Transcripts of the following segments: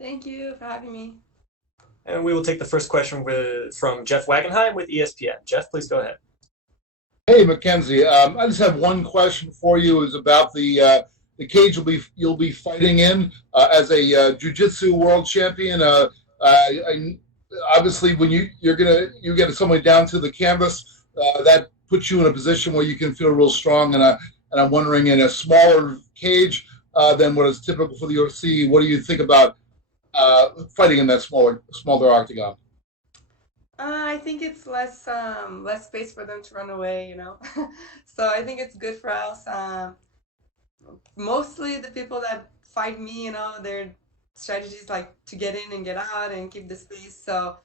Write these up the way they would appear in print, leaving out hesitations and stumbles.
Thank you for having me. And we will take the first question from Jeff Wagenheim with ESPN. Jeff, please go ahead. Hey, Mackenzie. I just have one question for you. Is about the cage you'll be fighting in as a jiu-jitsu world champion. I, obviously, when you get somebody down to the canvas, that puts you in a position where you can feel real strong. And I'm wondering, in a smaller cage than what is typical for the UFC, what do you think about fighting in that smaller octagon? I think it's less space for them to run away, So I think it's good for us. Mostly the people that fight me, their strategies like to get in and get out and keep the space. So,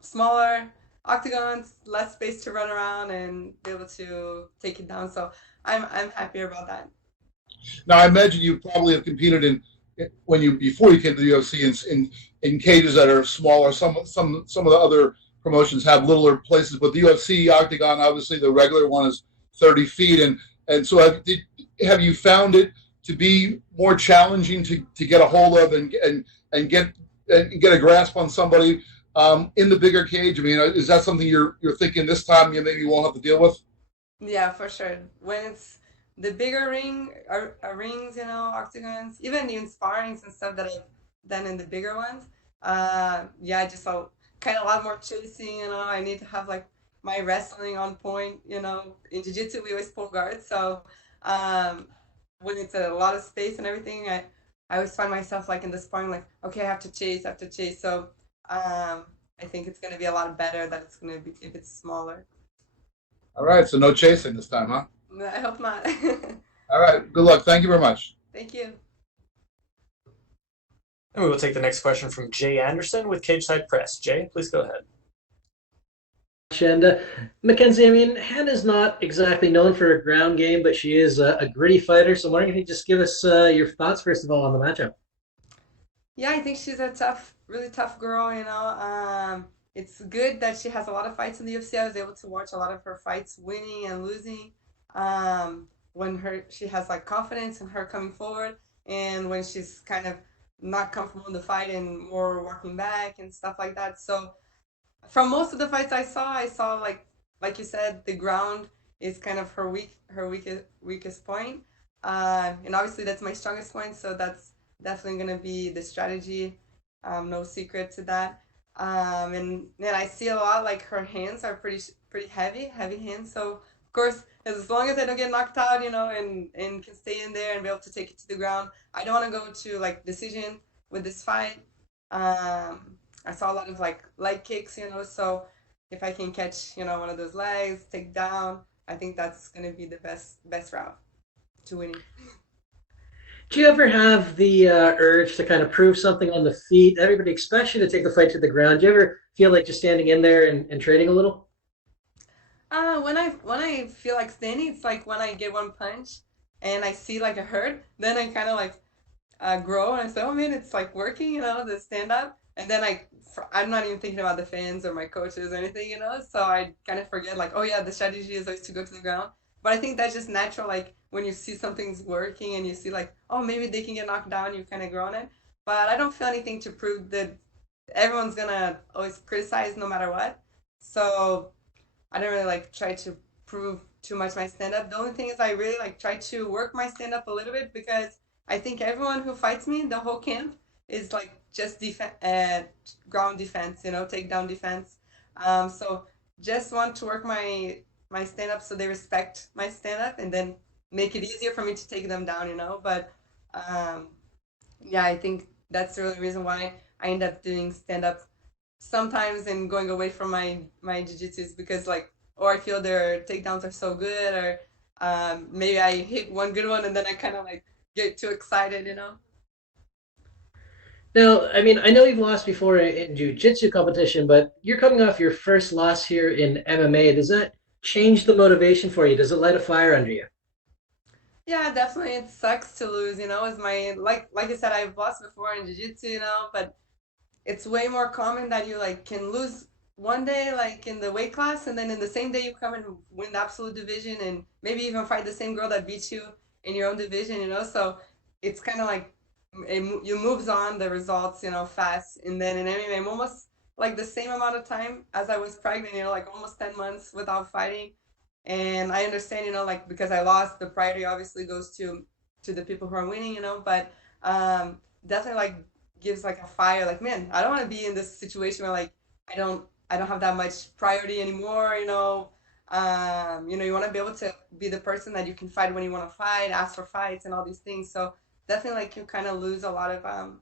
smaller octagons, less space to run around and be able to take it down. So I'm happier about that. Now, I imagine you probably have competed in when you before you came to the UFC in cages that are smaller. Some of the other promotions have littler places, but the UFC octagon, obviously, the regular one is 30 feet, and so have you found it to be more challenging to get a hold of and get get a grasp on somebody in the bigger cage? I mean, is that something you're thinking this time you maybe won't have to deal with? Yeah, for sure. When it's the bigger rings, octagons, even sparrings and stuff that I've done in the bigger ones, yeah, I just felt kind of a lot more chasing. I need to have like my wrestling on point. In jiu-jitsu we always pull guards, so um, when it's a lot of space and everything, I always find myself like in the sparring, like okay, I have to chase. So I think it's gonna be a lot better that it's gonna be if it's smaller. All right, so no chasing this time, huh? I hope not. All right, good luck. Thank you very much. Thank you. And we will take the next question from Jay Anderson with Cage Side Press. Jay, please go ahead. And Mackenzie, I mean, Hannah's not exactly known for a ground game, but she is a gritty fighter. So I'm wondering if you could just give us your thoughts, first of all, on the matchup. Yeah, I think she's a tough, really tough girl. It's good that she has a lot of fights in the UFC. I was able to watch a lot of her fights, winning and losing. When she has like confidence in her coming forward, and when she's kind of not comfortable in the fight and more walking back and stuff like that. So from most of the fights I saw like you said, the ground is kind of her weakest point. And obviously that's my strongest point, so that's definitely gonna be the strategy. No secret to that. And then I see a lot like her hands are pretty heavy hands. So of course, as long as I don't get knocked out, and can stay in there and be able to take it to the ground, I don't want to go to like decision with this fight. I saw a lot of like leg kicks, so if I can catch, one of those legs, take down, I think that's gonna be the best route to winning. Do you ever have the urge to kind of prove something on the feet? Everybody expects you to take the fight to the ground. Do you ever feel like just standing in there and trading a little? When I feel like standing, it's like when I get one punch and I see like a hurt, then I kind of like grow and I say, oh man, it's like working, the stand up. And then I'm not even thinking about the fans or my coaches or anything, so I kind of forget like, oh yeah, the strategy is always to go to the ground. But I think that's just natural, like when you see something's working and you see like, oh, maybe they can get knocked down, you kind of grow on it. But I don't feel anything to prove that everyone's gonna always criticize no matter what. So I don't really like try to prove too much my stand up. The only thing is I really like try to work my stand up a little bit because I think everyone who fights me, the whole camp, is like just defense, ground defense, takedown defense. So just want to work my stand up so they respect my stand up and then make it easier for me to take them down, But um, yeah, I think that's the only reason why I end up doing stand up sometimes and going away from my jiu-jitsu is because like or I feel their takedowns are so good or maybe I hit one good one and then I kind of like get too excited. Now, I mean, I know you've lost before in jiu-jitsu competition, but you're coming off your first loss here in MMA. Does that change the motivation for you? Does it light a fire under you? Yeah, definitely it sucks to lose, as my like I said, I've lost before in jiu-jitsu, but it's way more common that you like can lose one day like in the weight class and then in the same day you come and win the absolute division and maybe even fight the same girl that beat you in your own division, so it's kind of like you moves on the results, fast. And then in MMA, I'm almost like the same amount of time as I was pregnant, like almost 10 months without fighting. And I understand, like because I lost, the priority obviously goes to the people who are winning, but um, definitely like gives like a fire, like, man, I don't want to be in this situation where like I don't have that much priority anymore, you want to be able to be the person that you can fight when you want to fight, ask for fights and all these things. So definitely like you kind of lose a lot of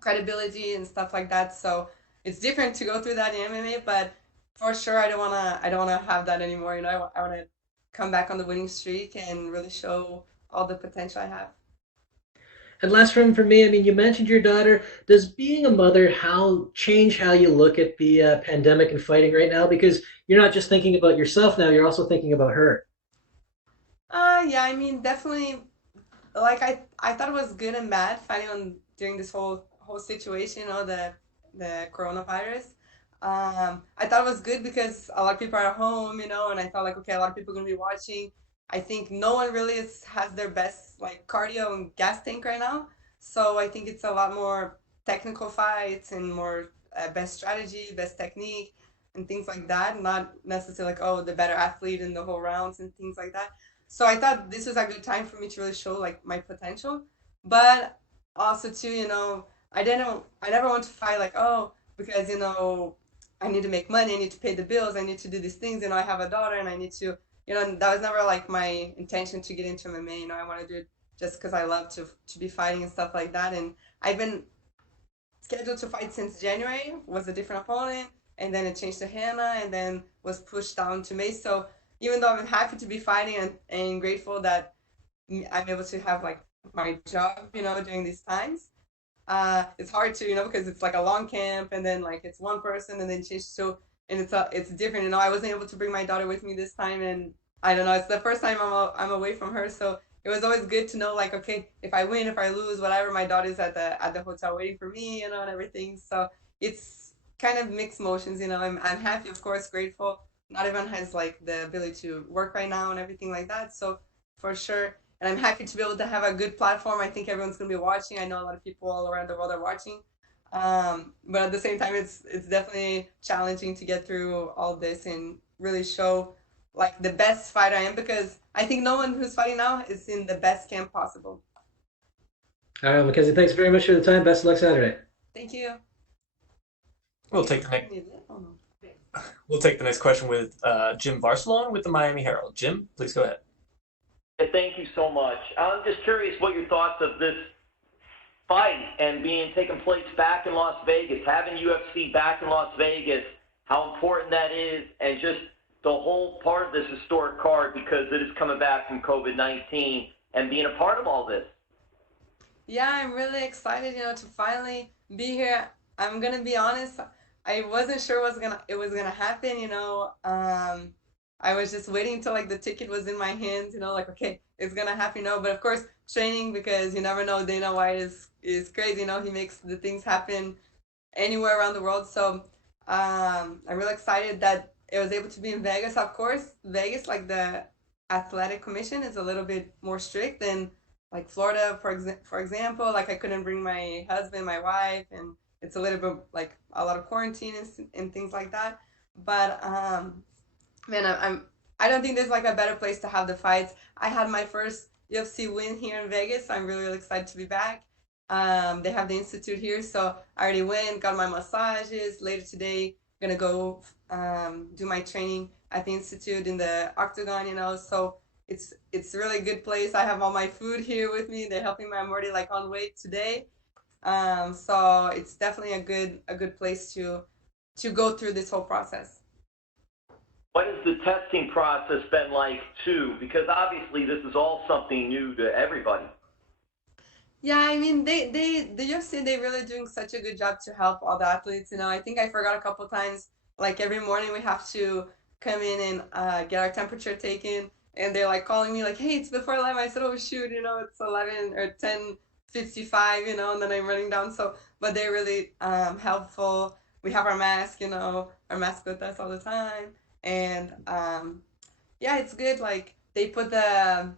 credibility and stuff like that. So it's different to go through that in MMA, but for sure I don't wanna have that anymore. I want to come back on the winning streak and really show all the potential I have. And last one for me, I mean, you mentioned your daughter. Does being a mother how change how you look at the pandemic and fighting right now? Because you're not just thinking about yourself now; you're also thinking about her. Yeah, I mean definitely like I thought it was good and bad fighting on during this whole situation, the coronavirus. I thought it was good because a lot of people are at home, and I thought like okay, a lot of people are gonna be watching. I think no one really has their best like cardio and gas tank right now, so I think it's a lot more technical fights and more best strategy, best technique, and things like that. Not necessarily like oh the better athlete in the whole rounds and things like that. So I thought this was a good time for me to really show like my potential, but also too, I never want to fight like oh because I need to make money, I need to pay the bills, I need to do these things. I have a daughter and I need to, that was never like my intention to get into MMA. I want to do it just because I love to be fighting and stuff like that. And I've been scheduled to fight since January, was a different opponent, and then it changed to Hannah, and then was pushed down to May. So even though I'm happy to be fighting and grateful that I'm able to have like my job, during these times, it's hard to, because it's like a long camp, and then like it's one person, and then change to, and it's different. I wasn't able to bring my daughter with me this time, and I don't know, it's the first time I'm away from her, so it was always good to know like okay, if I win, if I lose, whatever, my daughter's at the hotel waiting for me, and everything. So it's kind of mixed emotions. I'm happy, of course, grateful. Not everyone has like the ability to work right now and everything like that. So for sure, and I'm happy to be able to have a good platform. I think everyone's going to be watching. I know a lot of people all around the world are watching. But at the same time, it's definitely challenging to get through all this and really show like the best fighter I am, because I think no one who's fighting now is in the best camp possible. All right, Mackenzie, thanks very much for the time. Best of luck Saturday. Thank you. We'll take the next. We'll take the next question with Jim Varsalon with the Miami Herald. Jim, please go ahead. Thank you so much. I'm just curious what your thoughts of this fight and being taking place back in Las Vegas, having UFC back in Las Vegas, how important that is, and just the whole part of this historic card because it is coming back from COVID-19 and being a part of all this. Yeah, I'm really excited, to finally be here. I'm gonna be honest, I wasn't sure it was gonna happen, I was just waiting until like the ticket was in my hands, like okay, it's gonna happen, But of course, training, because you never know. Dana White is crazy, He makes the things happen anywhere around the world. So I'm really excited that it was able to be in Vegas. Of course, Vegas, like the athletic commission, is a little bit more strict than like Florida, for example. Like I couldn't bring my husband, my wife, and it's a little bit like a lot of quarantine and things like that. But man, I don't think there's like a better place to have the fights. I had my first UFC win here in Vegas, so I'm really, really excited to be back. They have the institute here, so I already went, got my massages. Later today, I'm gonna go do my training at the institute in the octagon. So it's a really good place. I have all my food here with me. They're helping me. I'm already like on weight today. So it's definitely a good place to go through this whole process. What has the testing process been like too? Because obviously this is all something new to everybody. Yeah, I mean the UFC, they really doing such a good job to help all the athletes. I think I forgot a couple times. Like every morning we have to come in and get our temperature taken, and they're like calling me like, "Hey, it's before 11." I said, "Oh shoot, it's 11 or 10:55," and then I'm running down. So, but they're really helpful. We have our mask with us all the time, and yeah, it's good. Like they put the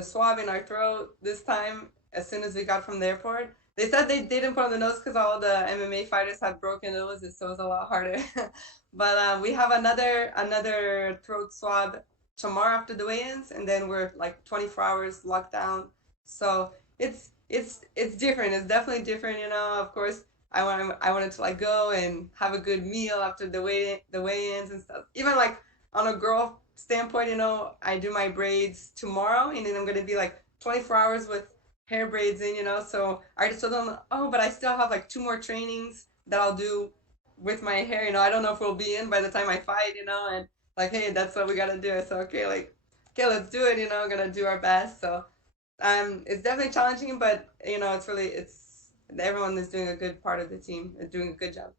swab in our throat this time, as soon as we got from the airport. They said they didn't put on the nose because all the MMA fighters had broken noses, so it was a lot harder. But we have another throat swab tomorrow after the weigh-ins, and then we're like 24 hours locked down. So it's different. It's definitely different, you know. Of course, I wanted to like go and have a good meal after the weigh-ins and stuff. Even like on a girl standpoint, you know, I do my braids tomorrow, and then I'm gonna be like 24 hours with hair braids in, you know. So I just told them, oh, but I still have like two more trainings that I'll do with my hair. You know, I don't know if we'll be in by the time I fight, you know, and like, hey, that's what we gotta do. I said, okay, like, okay, let's do it. You know, gonna do our best. So it's definitely challenging, but you know, it's everyone is doing a good part of the team, is doing a good job.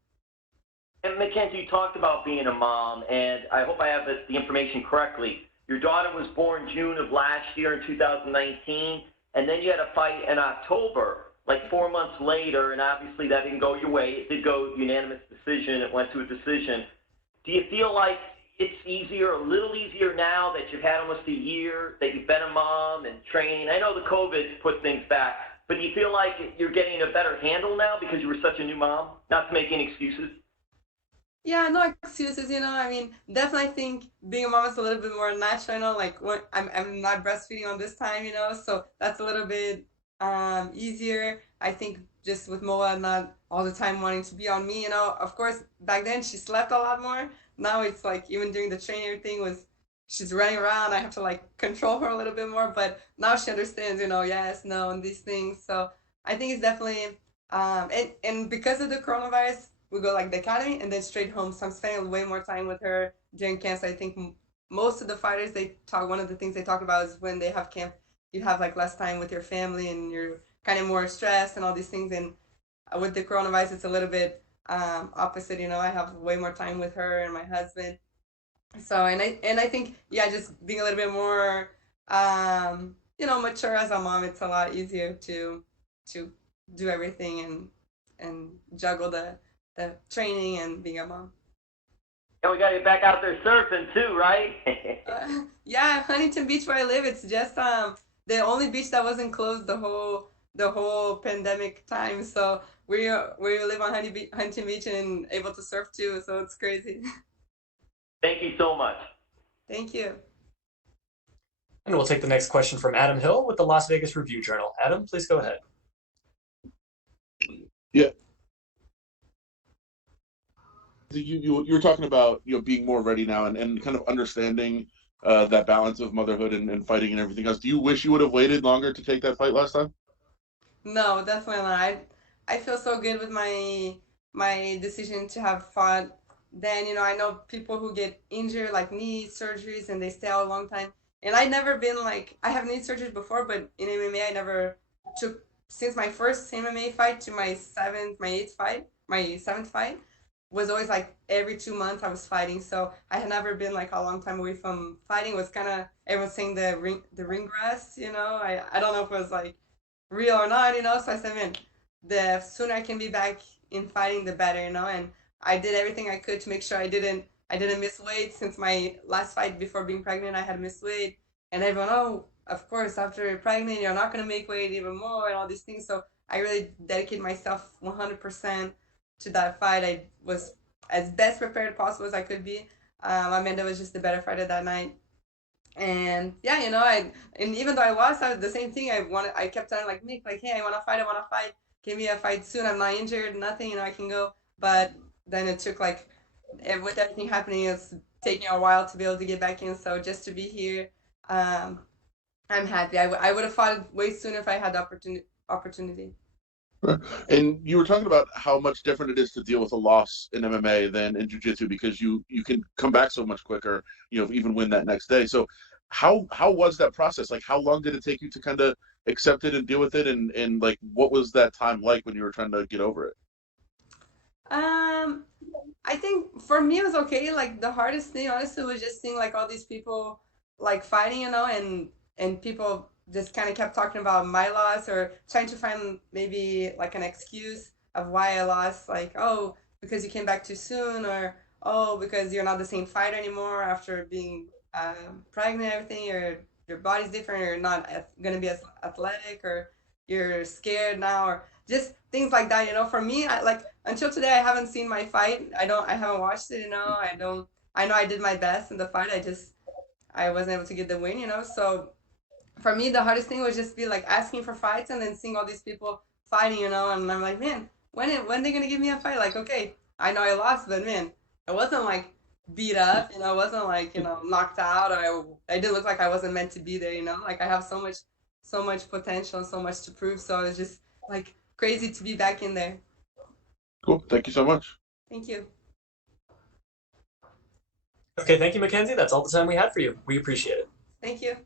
And Mackenzie, you talked about being a mom, and I hope I have the information correctly. Your daughter was born June of last year in 2019, and then you had a fight in October, like 4 months later, and obviously that didn't go your way. It did go unanimous decision. It went to a decision. Do you feel like it's easier, a little easier now that you've had almost a year, that you've been a mom and training? I know the COVID put things back, but do you feel like you're getting a better handle now because you were such a new mom? Not to make any excuses. Yeah, no excuses, you know. I mean, definitely think being a mom is a little bit more natural, you know, like when I'm not breastfeeding on this time, you know, so that's a little bit easier. I think just with Moa not all the time wanting to be on me, you know. Of course, back then she slept a lot more. Now it's like even during the training, everything was she's running around. I have to like control her a little bit more, but now she understands, you know, yes, no, and these things. So I think it's definitely and because of the coronavirus we go like the academy and then straight home. So I'm spending way more time with her during camps. I think most of the fighters they talk. One of the things they talk about is when they have camp, you have like less time with your family and you're kind of more stressed and all these things. And with the coronavirus, it's a little bit opposite. You know, I have way more time with her and my husband. So and I think yeah, just being a little bit more you know mature as a mom, it's a lot easier to do everything and juggle the training and being a mom. And we got to get back out there surfing too, right? Yeah, Huntington Beach where I live, it's just the only beach that wasn't closed the whole pandemic time. So we live on Huntington Beach and able to surf too. So it's crazy. Thank you so much. Thank you. And we'll take the next question from Adam Hill with the Las Vegas Review-Journal. Adam, please go ahead. Yeah, you were talking about being more ready now and kind of understanding that balance of motherhood and fighting and everything else. Do you wish you would have waited longer to take that fight last time? No, definitely not. I feel so good with my decision to have fought. Then, you know, I know people who get injured like knee surgeries and they stay out a long time. And I never been like I have knee surgeries before, but in MMA I never took since my first MMA fight to my seventh fight was always like every 2 months I was fighting. So I had never been like a long time away from fighting. It was kind of everyone saying the ring grass, you know. I don't know if it was like real or not, you know. So I said, man, the sooner I can be back in fighting, the better, you know. And I did everything I could to make sure I didn't miss weight since my last fight before being pregnant. I had missed weight, and everyone, oh, of course, after you're pregnant, you're not gonna make weight even more, and all these things. So I really dedicated myself 100% to that fight. I was as best prepared possible as I could be. Amanda was just the better fighter that night. And yeah, you know, and even though I lost, I was the same thing. I kept telling like Nick, like, hey, I want to fight, I want to fight. Give me a fight soon. I'm not injured, nothing. You know, I can go. But then it took like, with everything happening, it's taking a while to be able to get back in. So just to be here, um, I'm happy. I would have fought way sooner if I had the opportunity. Right. And you were talking about how much different it is to deal with a loss in MMA than in jiu-jitsu because you can come back so much quicker, even win that next day. So how was that process? Like how long did it take you to kind of accept it and deal with it and like what was that time like when you were trying to get over it? Um, I think for me it was okay. Like the hardest thing, honestly, was just seeing like all these people like fighting, you know, and people just kind of kept talking about my loss or trying to find maybe like an excuse of why I lost. Like, oh, because you came back too soon, or oh, because you're not the same fighter anymore after being pregnant, and everything, or your body's different, or not gonna be as athletic, or you're scared now, or just things like that. For me, like until today, I haven't seen my fight. I haven't watched it. I don't. I know I did my best in the fight. I wasn't able to get the win. So for me, the hardest thing was just be like asking for fights and then seeing all these people fighting. And I'm like, man, when they gonna give me a fight? Like, okay, I know I lost, but man, it wasn't like beat up. It wasn't like knocked out, or I didn't look like I wasn't meant to be there. Like I have so much potential and so much to prove. So it was just like crazy to be back in there. Cool. Thank you so much. Thank you. Okay, thank you, Mackenzie. That's all the time we had for you. We appreciate it. Thank you.